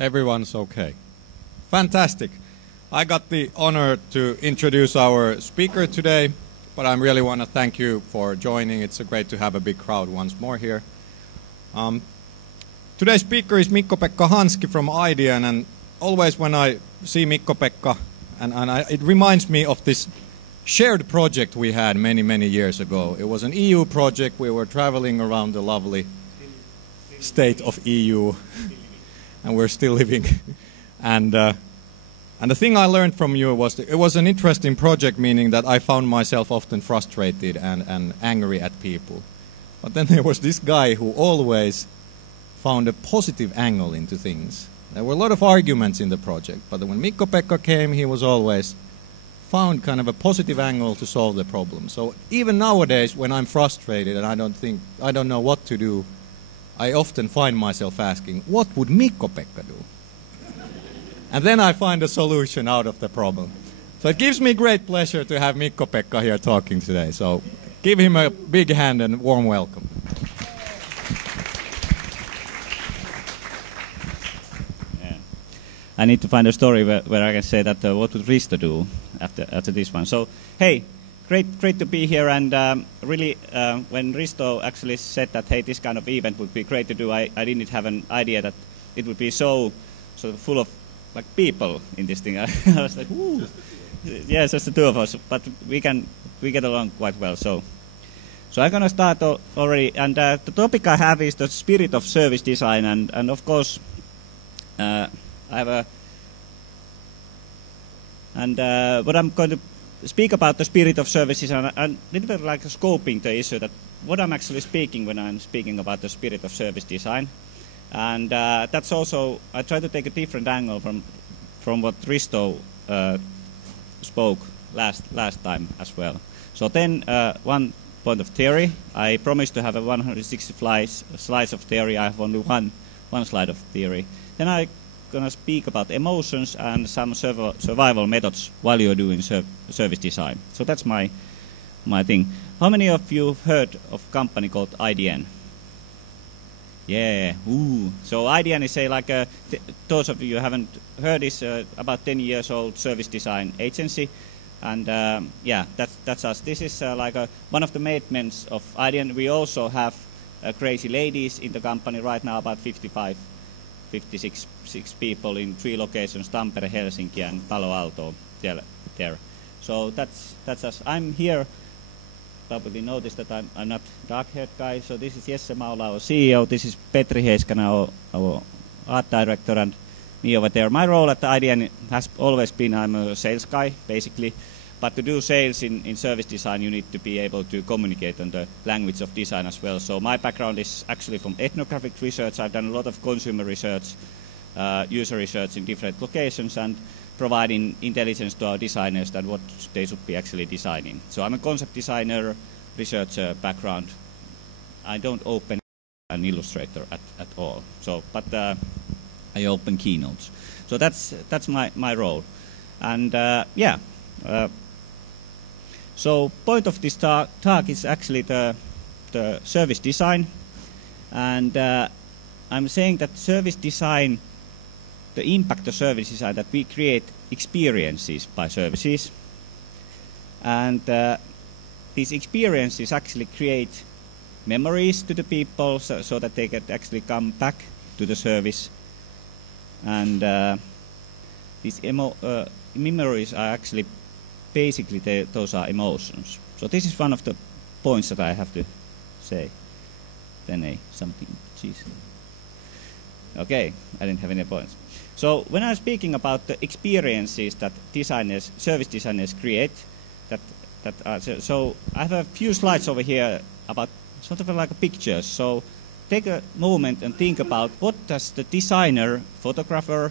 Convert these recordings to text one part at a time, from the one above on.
Everyone's okay. Fantastic. I got the honor to introduce our speaker today, but I really want to thank you for joining. It's great to have a big crowd once more here. Today's speaker is Mikko-Pekka Hanski from Idean, and always when I see Mikko-Pekka, it reminds me of this shared project we had many years ago. It was an EU project. We were traveling around the lovely state of EU, and we're still living. And the thing I learned from you was that it was an interesting project, meaning that I found myself often frustrated and angry at people. But then there was this guy who always found a positive angle into things. There were a lot of arguments in the project, but when Mikko-Pekka came, he was always found kind of a positive angle to solve the problem. So even nowadays, when I'm frustrated and I don't know what to do, I often find myself asking, what would Mikko-Pekka do? And then I find a solution out of the problem. So it gives me great pleasure to have Mikko-Pekka here talking today. So give him a big hand and warm welcome. Yeah. I need to find a story where I can say that what would Risto do after this one. So hey, great to be here, and really when Risto actually said that hey, this kind of event would be great to do, I didn't have an idea that it would be so sort of full of like people in this thing. I was like, ooh, yes, just the two of us, but we get along quite well. So I'm gonna start already, and the topic I have is the spirit of service design, and of course I have what I'm going to speak about the spirit of service design, and a little bit like scoping the issue that what I'm actually speaking when I'm speaking about the spirit of service design. And that's also, I try to take a different angle from what Risto spoke last time as well. So then one point of theory. I promised to have a 160 slides of theory. I have only one slide of theory. Then I'm going to speak about emotions and some survival methods while you're doing service design. So that's my thing. How many of you have heard of a company called Idean? Yeah, ooh. So Idean is those of you who haven't heard, is about 10 years old service design agency, and yeah, that's us. This is one of the maintenance of Idean. We also have crazy ladies in the company right now, about 56 people in 3 locations: Tampere, Helsinki, and Palo Alto. There. So that's us. I'm here. Probably noticed that I'm not dark-haired guy. So this is Jesse Maula, our CEO. This is Petri Heiskanen, our art director, and me over there. My role at Idean has always been I'm a sales guy, basically. But to do sales in service design, you need to be able to communicate on the language of design as well. So my background is actually from ethnographic research. I've done a lot of consumer research, user research in different locations, and providing intelligence to our designers that what they should be actually designing. So I'm a concept designer, researcher background. I don't open an Illustrator at all. So, but I open keynotes. So that's my role. And yeah. So point of this talk is actually the service design, and I'm saying that service design, the impact of service design, that we create experiences by services, and these experiences actually create memories to the people so that they can actually come back to the service, and these memories are actually basically those are emotions. So this is one of the points that I have to say. Then something, jeez. Okay, I didn't have any points. So when I'm speaking about the experiences that service designers create, so I have a few slides over here about sort of like pictures. So take a moment and think about what does the designer, photographer,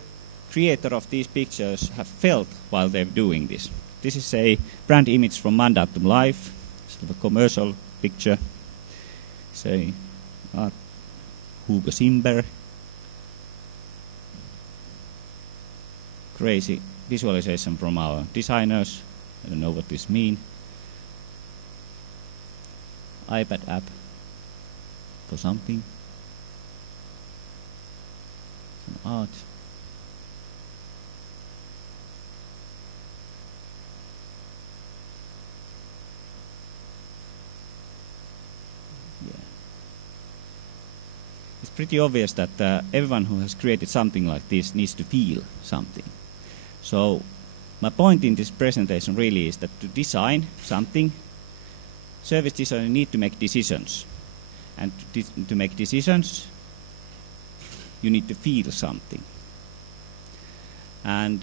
creator of these pictures have felt while they're doing this. This is a brand image from Mandatum Life, sort of a commercial picture. Say, Hugo Simber. Crazy visualization from our designers. I don't know what this means. iPad app for something. Some art. pretty obvious that everyone who has created something like this needs to feel something. So my point in this presentation really is that to design something, service designers need to make decisions. And to make decisions, you need to feel something. And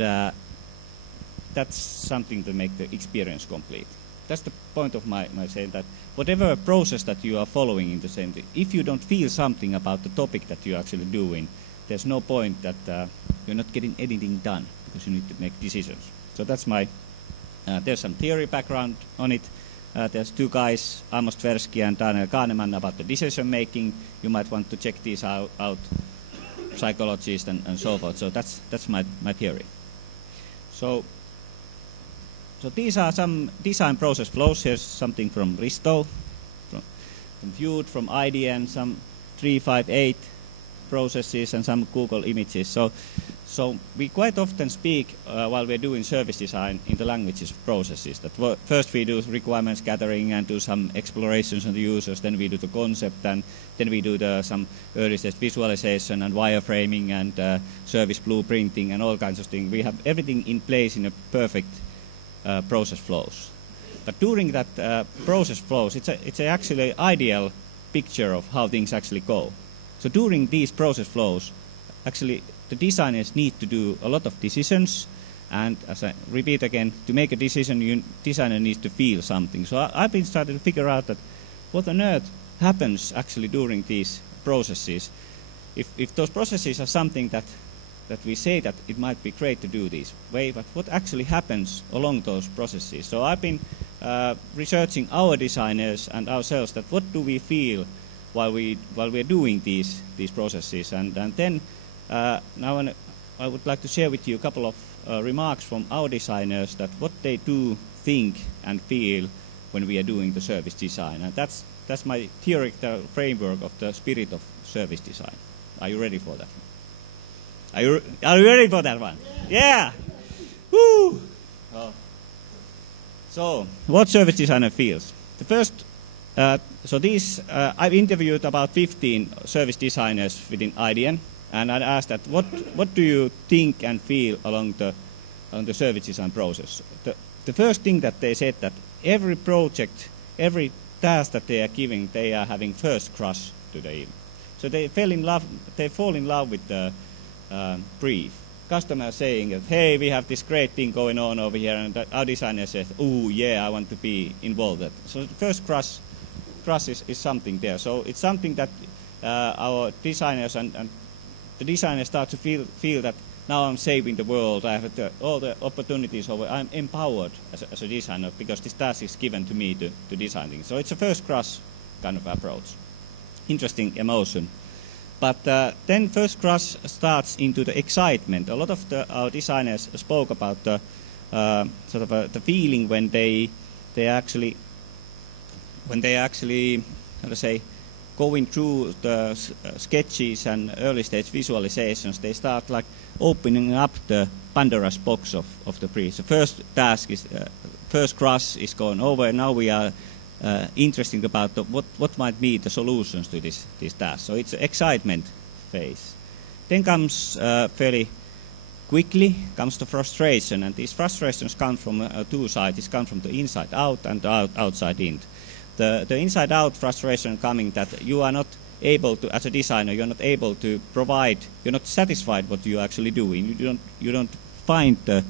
that's something to make the experience complete. That's the point of my saying that whatever process that you are following in the same thing, if you don't feel something about the topic that you're actually doing, there's no point that you're not getting anything done because you need to make decisions. So that's my, there's some theory background on it. There's two guys, Amos Tversky and Daniel Kahneman, about the decision making. You might want to check these out, psychologists and so forth. So that's my theory. So these are some design process flows. Here's something from Risto, from Viewed, from Idean, some 358 processes and some Google images. So we quite often speak while we're doing service design in the languages of processes. That first we do requirements gathering and do some explorations on the users, then we do the concept, and then we do some early stage visualization and wireframing and service blueprinting and all kinds of things. We have everything in place in a perfect process flows. But during that process flows, it's actually an ideal picture of how things actually go. So during these process flows, actually the designers need to do a lot of decisions, and as I repeat again, to make a decision, designer needs to feel something. So I've been starting to figure out that what on earth happens actually during these processes. If those processes are something that we say that it might be great to do this way, but what actually happens along those processes? So I've been researching our designers and ourselves, that what do we feel while we're doing these processes, and then now I would like to share with you a couple of remarks from our designers, that what they do think and feel when we are doing the service design, and that's my theoretical framework of the spirit of service design. Are you ready for that? Are you ready for that one? Yeah! Woo! Oh. So, what service designer feels? The first, I've interviewed about 15 service designers within Idean, and I asked that what do you think and feel along the service design process? The first thing that they said, that every project, every task that they are giving, they are having first crush to the email. So they fall in love with the brief. Customer saying that, hey, we have this great thing going on over here, and our designer says, oh yeah, I want to be involved in that. So the first crush is something there. So it's something that our designers and the designers start to feel that now I'm saving the world, I have all the opportunities over, I'm empowered as a designer because this task is given to me to design things. So it's a first crush kind of approach. Interesting emotion. But then first crush starts into the excitement. A lot of our designers spoke about the the feeling when they actually how to say, going through the sketches and early stage visualizations, they start like opening up the Pandora's box of the brief. The first task is first crush is gone over, and now we are interesting about what might be the solutions to this task. So it's excitement phase. Then comes fairly quickly comes the frustration, and these frustrations come from two sides. It comes from the inside out and the outside in. The inside out frustration coming that you are not able to, as a designer, you're not able to provide, you're not satisfied what you're actually doing. You don't find the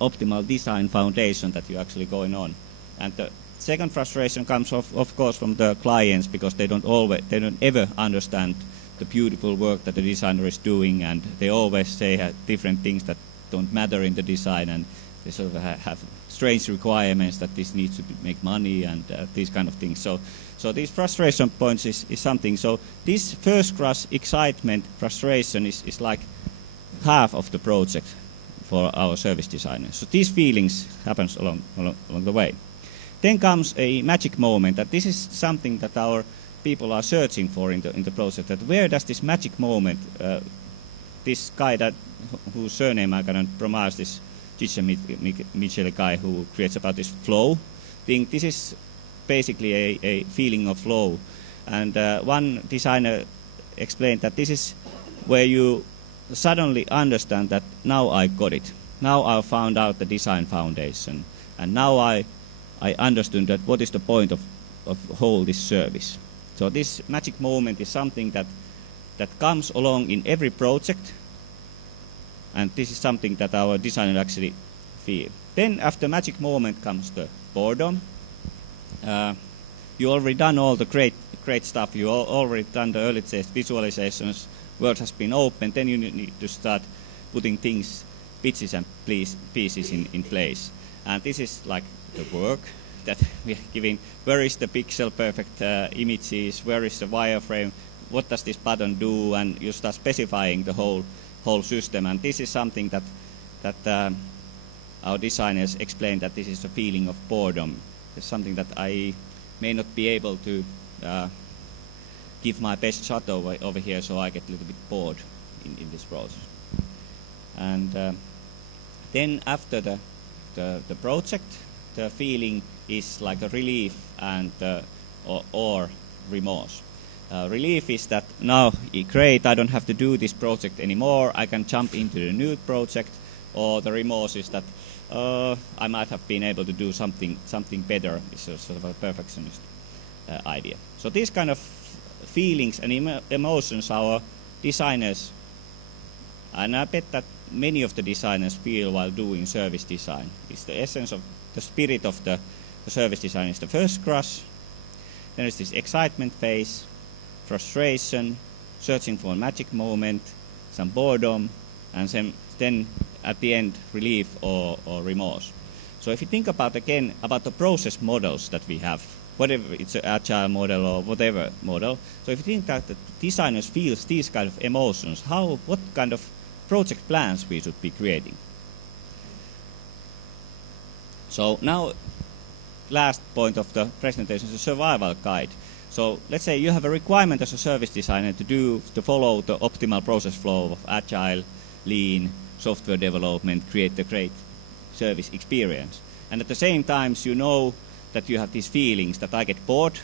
optimal design foundation that you're actually going on. And the second frustration comes of course from the clients, because they don't ever understand the beautiful work that the designer is doing, and they always say different things that don't matter in the design, and they sort of have strange requirements that this needs to make money and these kind of things. So these frustration points is something. So this first crush, excitement, frustration is like half of the project for our service designers. So these feelings happens along the way. Then comes a magic moment, that this is something that our people are searching for in the process. That where does this magic moment, this guy whose surname I cannot pronounce, this Michel guy who creates about this flow thing, this is basically a feeling of flow. And one designer explained that this is where you suddenly understand that now I got it. Now I found out the design foundation, and now I understood that what is the point of whole this service. So this magic moment is something that comes along in every project, and this is something that our designers actually feel. Then after magic moment comes the boredom. You already done all the great stuff. You already done the early stage visualizations. World has been open. Then you need to start putting things, bits and pieces in place. And this is like the work that we are giving. Where is the pixel perfect images? Where is the wireframe? What does this button do? And you start specifying the whole system. And this is something that our designers explain that this is a feeling of boredom. It's something that I may not be able to give my best shot over here, so I get a little bit bored in this process. And then after the project, the feeling is like a relief and or remorse. Relief is that now, great, I don't have to do this project anymore, I can jump into the new project. Or the remorse is that I might have been able to do something better. It's a sort of a perfectionist idea. So these kind of feelings and emotions our designers, and I bet that many of the designers feel while doing service design. It's the essence of the spirit of the service design is the first crush. Then there's this excitement phase, frustration, searching for a magic moment, some boredom, and then at the end, relief or remorse. So if you think about again about the process models that we have, whatever it's an agile model or whatever model, so if you think that the designers feels these kind of emotions, what kind of project plans we should be creating. So now, last point of the presentation is a survival guide. So let's say you have a requirement as a service designer to follow the optimal process flow of agile, lean, software development, create the great service experience. And at the same time, you know that you have these feelings that I get bored,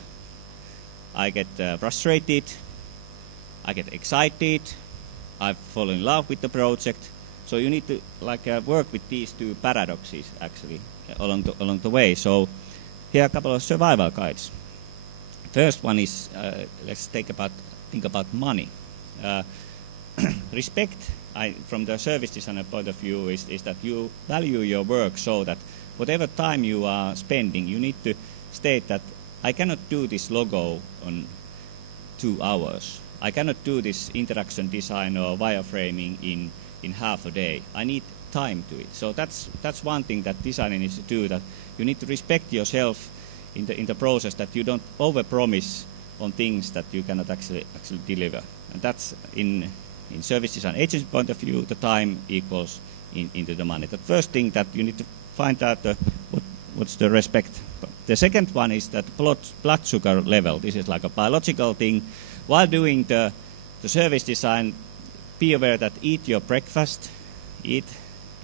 I get frustrated, I get excited, I fall in love with the project. So you need to work with these two paradoxes actually along the way. So here are a couple of survival guides. First one is let's think about money. Respect, from the service designer point of view, is that you value your work so that whatever time you are spending, you need to state that I cannot do this logo on 2 hours. I cannot do this interaction design or wireframing in half a day. I need time to it. So that's one thing that designer needs to do, that you need to respect yourself in the process, that you don't overpromise on things that you cannot actually deliver. And that's in service design agency point of view, the time equals into the money. The first thing that you need to find out what's the respect. The second one is that blood sugar level. This is like a biological thing. While doing the service design, be aware that eat your breakfast,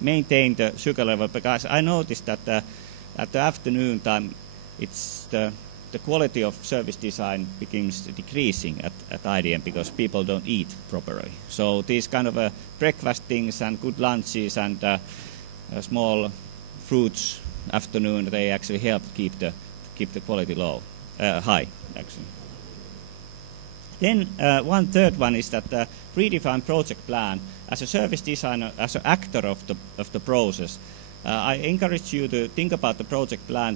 maintain the sugar level, because I noticed that at the afternoon time, it's the quality of service design becomes decreasing at Idean because people don't eat properly. So these kind of breakfast things and good lunches and small fruits afternoon, they actually help keep the quality high actually. Then one third one is that redefine project plan. As a service designer, as an actor of the process, I encourage you to think about the project plan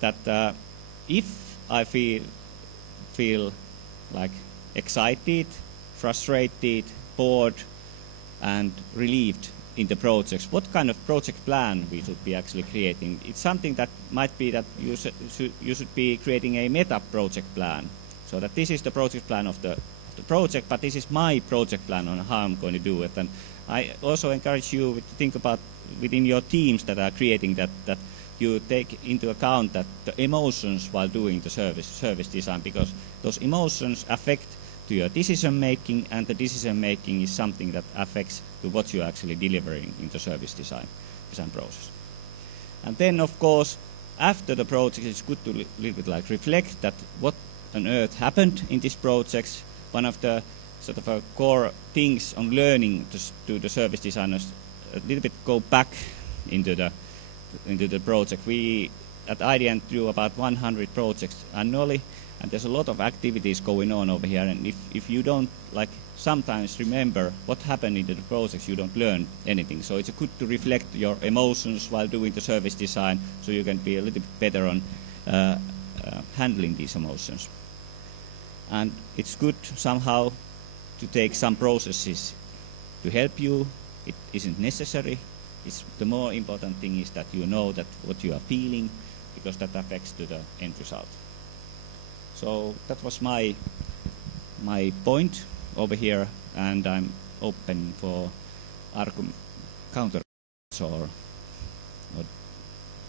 that if I feel like excited, frustrated, bored, and relieved in the projects, what kind of project plan we should be actually creating? It's something that might be that you should be creating a meta project plan, so that this is the project plan of the project, but this is my project plan on how I'm going to do it. And I also encourage you to think about within your teams that are creating that you take into account that the emotions while doing the service design, because those emotions affect to your decision making, and the decision making is something that affects to what you're actually delivering in the service design process. And then of course after the project it's good to little bit reflect that what on earth happened in this project, one of the sort of core things on learning to the service designers a little bit go back into the project. We at Idean do about 100 projects annually, and there's a lot of activities going on over here. And if you don't sometimes remember what happened in the projects, you don't learn anything. So it's good to reflect your emotions while doing the service design, so you can be a little bit better on handling these emotions. And it's good somehow to take some processes to help you. It isn't necessary. The more important thing is that you know that what you are feeling, because that affects to the end result. So that was my point over here, and I'm open for counter or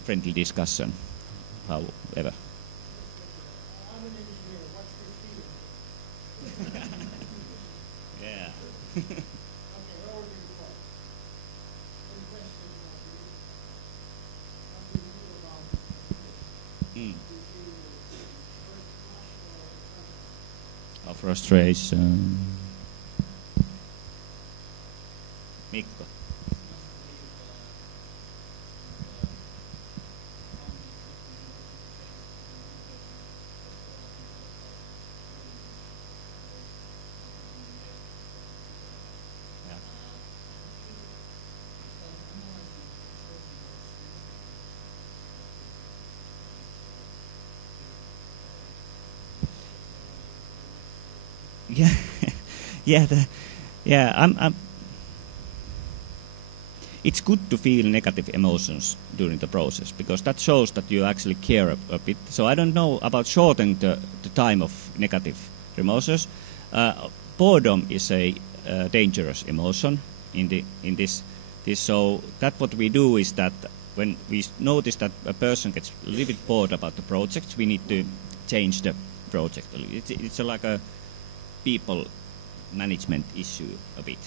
friendly discussion, however. Yeah. Of frustration. Mikko. Yeah, it's good to feel negative emotions during the process, because that shows that you actually care a bit. So I don't know about shortening the time of negative emotions. Boredom is a dangerous emotion in this. So that what we do is that when we notice that a person gets a little bit bored about the project, we need to change the project. It's like a people management issue a bit,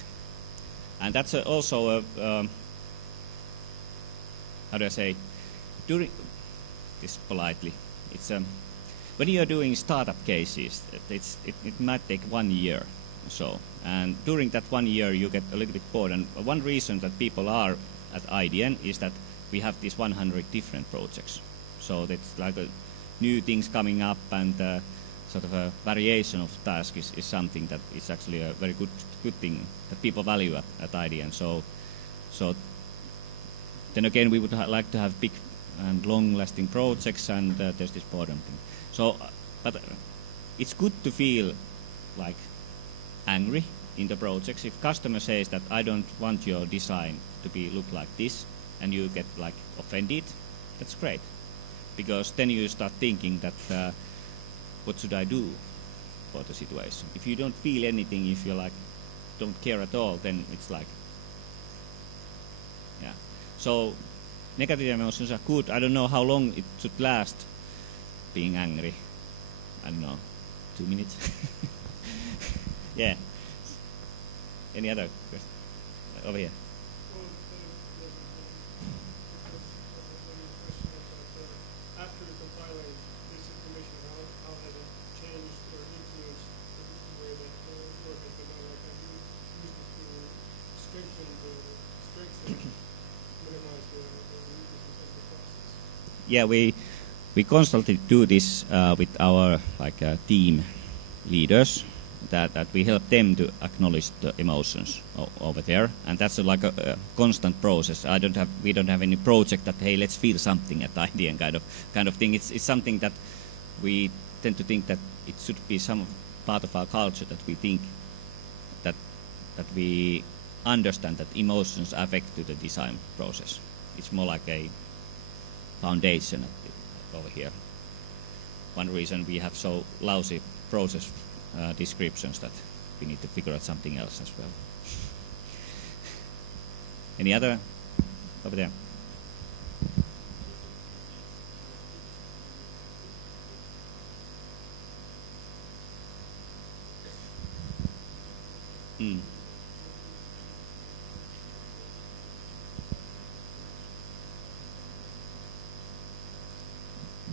and that's also a how do I say, during this politely, it's when you are doing startup cases, it might take 1 year or so, and during that 1 year you get a little bit bored. And one reason that people are at Idean is that we have these 100 different projects, so that's like new things coming up, and sort of a variation of tasks is something that is actually a very good thing that people value at Idean. So then again, we would like to have big and long-lasting projects, and there's this boredom thing. So, but it's good to feel like angry in the projects. If customer says that I don't want your design to look like this, and you get like offended, that's great, because then you start thinking that what should I do for the situation? If you don't feel anything, if you don't care at all, then it's like, yeah. So negative emotions are good. I don't know how long it should last, being angry. I don't know, 2 minutes. Yeah. Any other question? Over here. Yeah, we constantly do this with our team leaders, that we help them to acknowledge the emotions over there, and that's like a constant process. We don't have any project that, hey, let's feel something at Idean kind of thing. It's something that we tend to think that it should be some part of our culture, that we think that we understand that emotions affect to the design process. It's more like a foundation over here. One reason we have so lousy process descriptions that we need to figure out something else as well. Any other over there?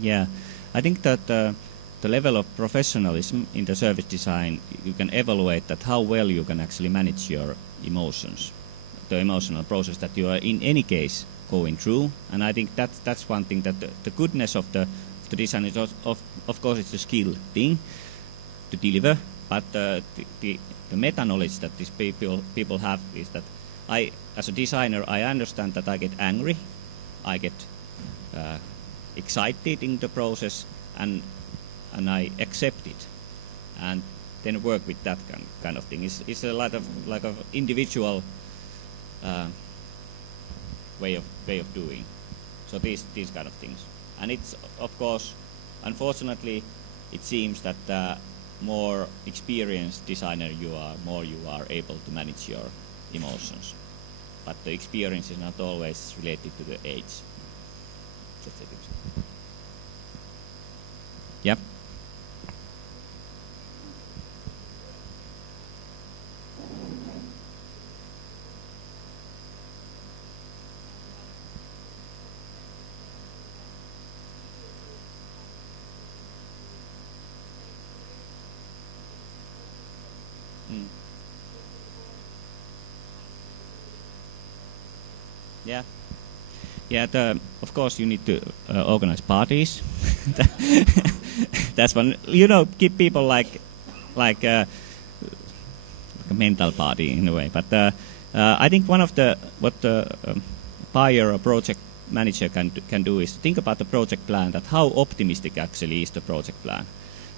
Yeah, I think that the level of professionalism in the service design, you can evaluate that how well you can actually manage your emotions, the emotional process that you are in any case going through. And I think that's one thing, that the goodness of the design is of course it's a skill thing to deliver, but the meta knowledge that these people have is that I, as a designer, I understand that I get angry, I get excited in the process, and I accept it, and then work with that kind of thing. It's a lot of like of individual way of doing. So these kind of things, and it's of course, unfortunately, it seems that more experienced designer you are, more you are able to manage your emotions. But the experience is not always related to the age. Yep. Yeah. Yeah, of course you need to organize parties. That's one, keep people like a mental party in a way. But I think one of what the buyer or project manager can do is to think about the project plan, that how optimistic actually is the project plan.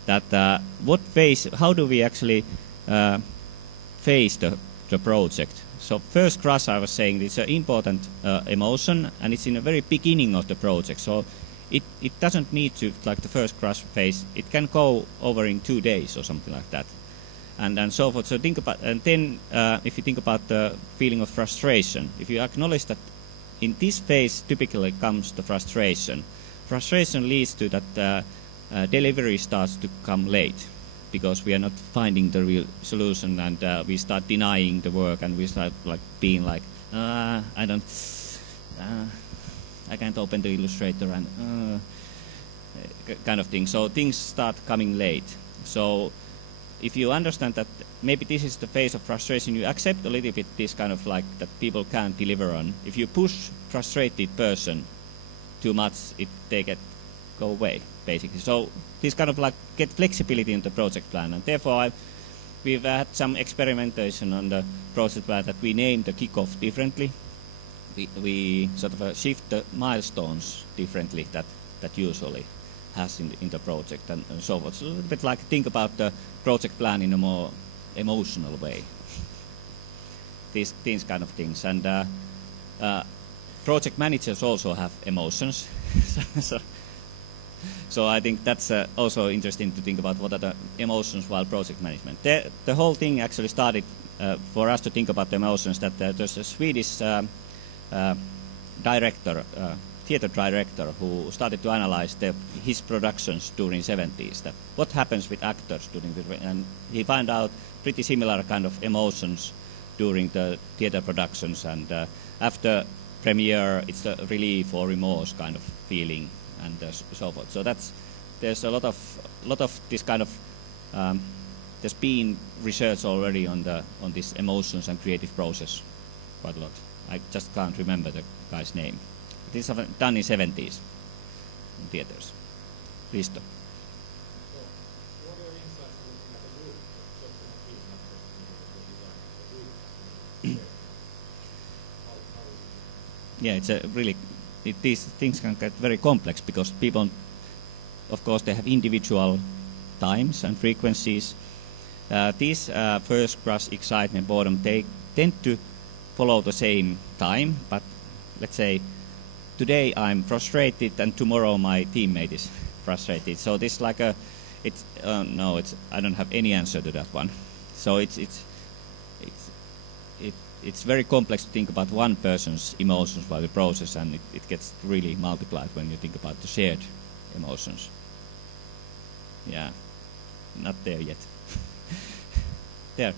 That what phase, how do we actually phase the project. So first crush, I was saying, it's an important emotion, and it's in the very beginning of the project. So it doesn't need to, like the first crush phase, it can go over in 2 days or something like that, and so forth. So think about, and then if you think about the feeling of frustration, if you acknowledge that in this phase typically comes the frustration. Frustration leads to that delivery starts to come late, because we are not finding the real solution, and we start denying the work, and we start like being like, I can't open the Illustrator, and kind of thing. So things start coming late. So if you understand that maybe this is the phase of frustration, you accept a little bit this kind of like that people can't deliver on. If you push frustrated person too much, they go away, basically. So this kind of like get flexibility in the project plan, and therefore we've had some experimentation on the project plan that we named the kickoff differently. We sort of shift the milestones differently that usually has in the project, and so forth. So a little bit like think about the project plan in a more emotional way. These kind of things, and project managers also have emotions. So I think that's also interesting to think about what are the emotions while project management. The whole thing actually started for us to think about the emotions, that there's a Swedish theater director who started to analyze his productions during 70s, that what happens with actors and he found out pretty similar kind of emotions during the theater productions, and after premiere it's a relief or remorse kind of feeling, and so forth. So there's a lot of this kind of there's been research already on this emotions and creative process quite a lot. I just can't remember the guy's name. This is done in 70s in theaters. Risto. Yeah, it's a really, these things can get very complex, because people, of course, they have individual times and frequencies. These first crush, excitement, boredom, they tend to follow the same time, but let's say today I'm frustrated and tomorrow my teammate is frustrated. So this like a, I don't have any answer to that one. So it's very complex to think about one person's emotions while the process, and it gets really multiplied when you think about the shared emotions. Yeah, not there yet. There.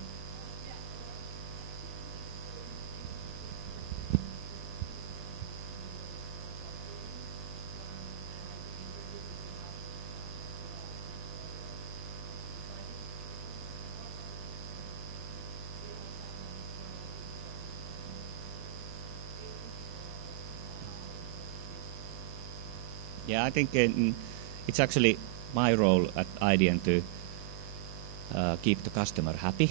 Yeah, I think it's actually my role at Idean to keep the customer happy,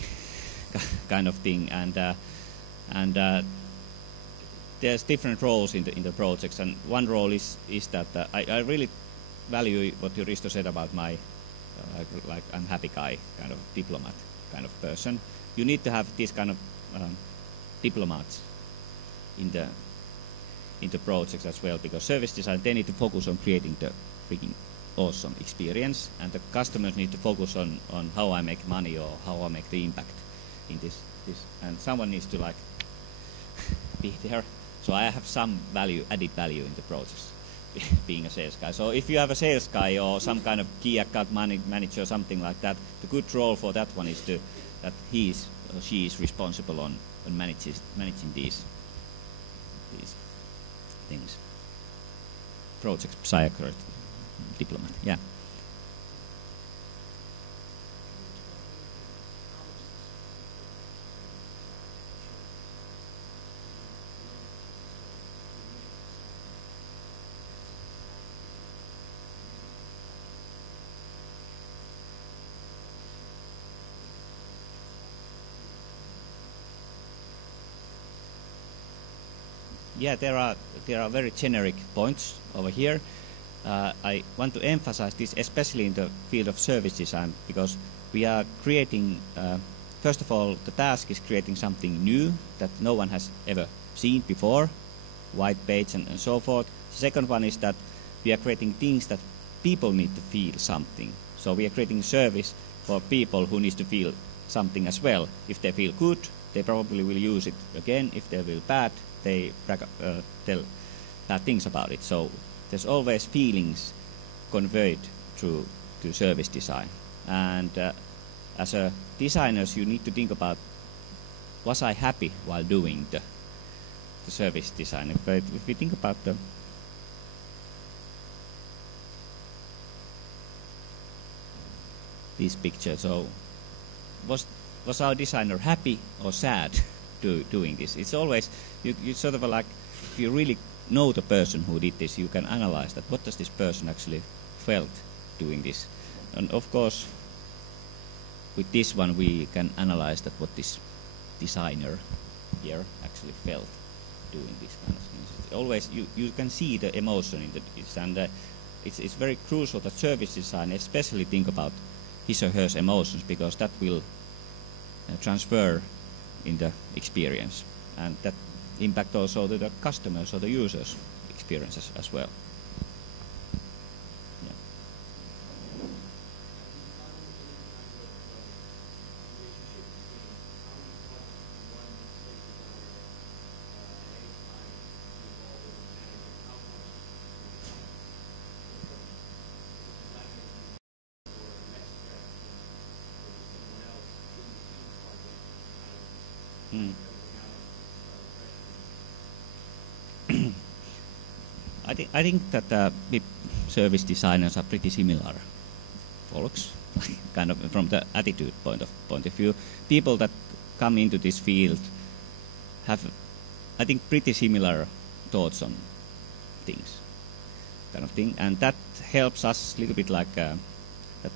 kind of thing, and there's different roles in the projects, and one role is that I really value what Risto said about my like I'm happy guy kind of diplomat kind of person. You need to have this kind of diplomats in the projects as well, because service design, they need to focus on creating the freaking awesome experience, and the customers need to focus on how I make money or how I make the impact in this and someone needs to like be there. So I have some added value in the process, being a sales guy. So if you have a sales guy or some kind of key account manager or something like that, the good role for that one is that he or she is responsible on managing these things. Project psychology diplomat, yeah. Yeah, there are very generic points over here. I want to emphasize this, especially in the field of service design, because we are creating, first of all, the task is creating something new that no one has ever seen before, white page and so forth. The second one is that we are creating things that people need to feel something. So we are creating service for people who need to feel something as well. If they feel good, they probably will use it again. If they feel bad, they tell bad things about it. So there's always feelings conveyed through to service design. And as a designers, you need to think about, was I happy while doing the service design? If we think about this picture, so was our designer happy or sad doing this? It's always, you sort of like, if you really know the person who did this, you can analyze that. What does this person actually felt doing this? And of course, with this one, we can analyze that what this designer here actually felt doing this kind of things. It's always, you can see the emotion in this, and it's very crucial that service design especially think about his or her emotions, because that will transfer in the experience, and that impact also to the customers or the users' experiences as well. Yeah. I think that service designers are pretty similar folks, kind of from the attitude point of view. People that come into this field have, I think, pretty similar thoughts on things, kind of thing, and that helps us a little bit like that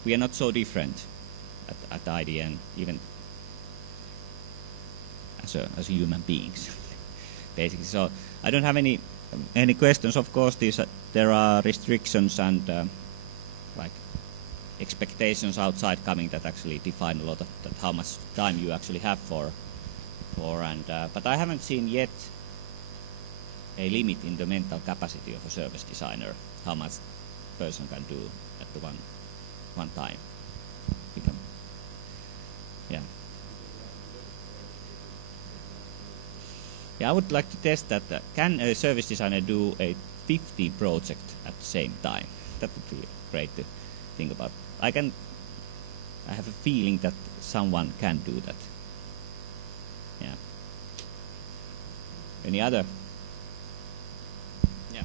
we are not so different at Idean, even as human beings, basically. So I don't have any questions. Of course, there are restrictions and like expectations outside coming that actually define a lot of that, how much time you actually have for and but I haven't seen yet a limit in the mental capacity of a service designer, how much person can do at the one time. Yeah. Yeah, I would like to test that. Can a service designer do a 50 project at the same time? That would be great to think about. I have a feeling that someone can do that. Yeah. Any other? Yeah.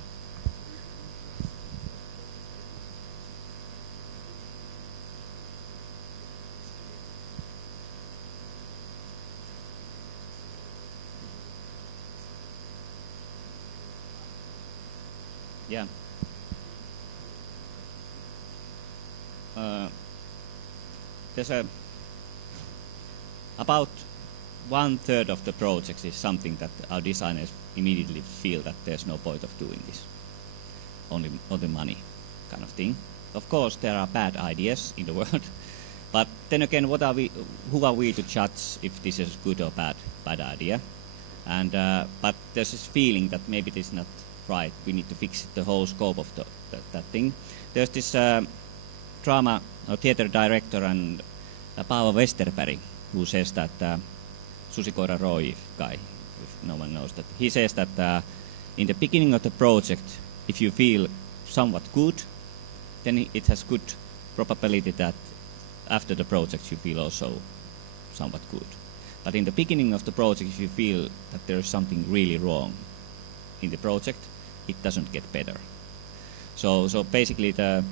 Yeah. there's about 1/3 of the projects is something that our designers immediately feel that there's no point of doing this. Only the money kind of thing. Of course, there are bad ideas in the world, but then again, who are we to judge if this is good or bad idea? And but there's this feeling that maybe this is not right. We need to fix the whole scope of that thing. There's this drama or theater director and Paavo Westerberg who says that Susikoira Roy guy, if no one knows that, he says that in the beginning of the project, if you feel somewhat good, then it has good probability that after the project you feel also somewhat good. But in the beginning of the project, if you feel that there is something really wrong in the project, it doesn't get better. So basically the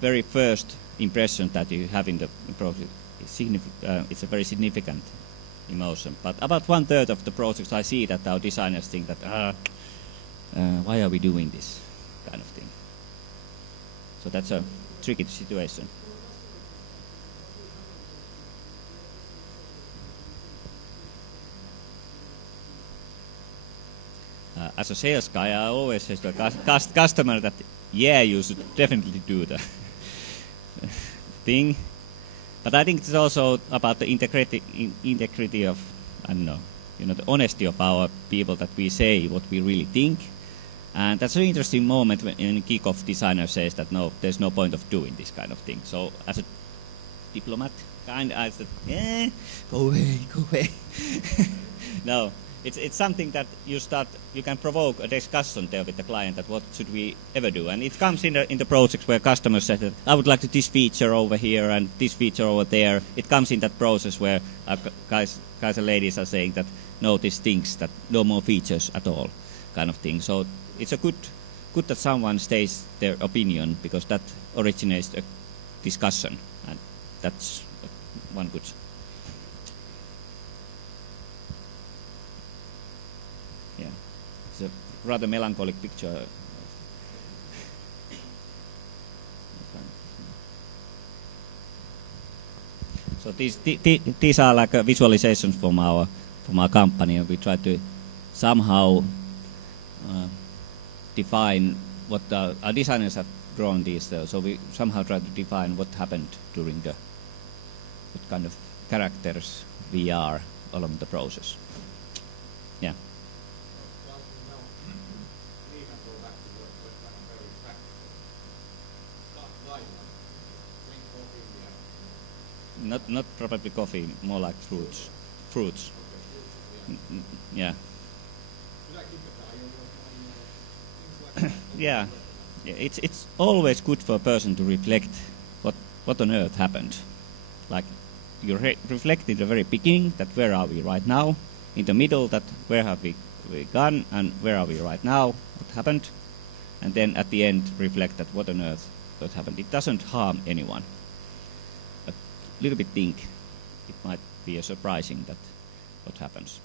very first impression that you have in the project is it's a very significant emotion. But about 1/3 of the projects I see that our designers think that why are we doing this kind of thing. So that's a tricky situation. As a sales guy, I always say to the customer that, yeah, you should definitely do the thing. But I think it's also about the integrity of, I don't know, the honesty of our people, that we say what we really think. And that's an interesting moment when in kickoff designer says that no, there's no point of doing this kind of thing. So as a diplomat, I said, go away. No. It's something that you can provoke a discussion there with the client, that what should we ever do. And it comes in the projects where customers say that I would like to this feature over here and this feature over there. It comes in that process where guys and ladies are saying that no, these things, that no more features at all kind of thing. So it's a good that someone states their opinion, because that originates a discussion, and that's one good. Yeah, it's a rather melancholic picture. So these are like visualizations from our company, and we try to somehow define what our designers have drawn these. So we somehow try to define what happened during what kind of characters we are along the process. Yeah. Not probably coffee, more like fruits. Fruits. Yeah. Yeah. It's always good for a person to reflect what on earth happened. Like you reflect in the very beginning that where are we right now, in the middle that where have we gone, and where are we right now, what happened, and then at the end reflect that what on earth what happened. It doesn't harm anyone. A little bit think it might be a surprising that what happens.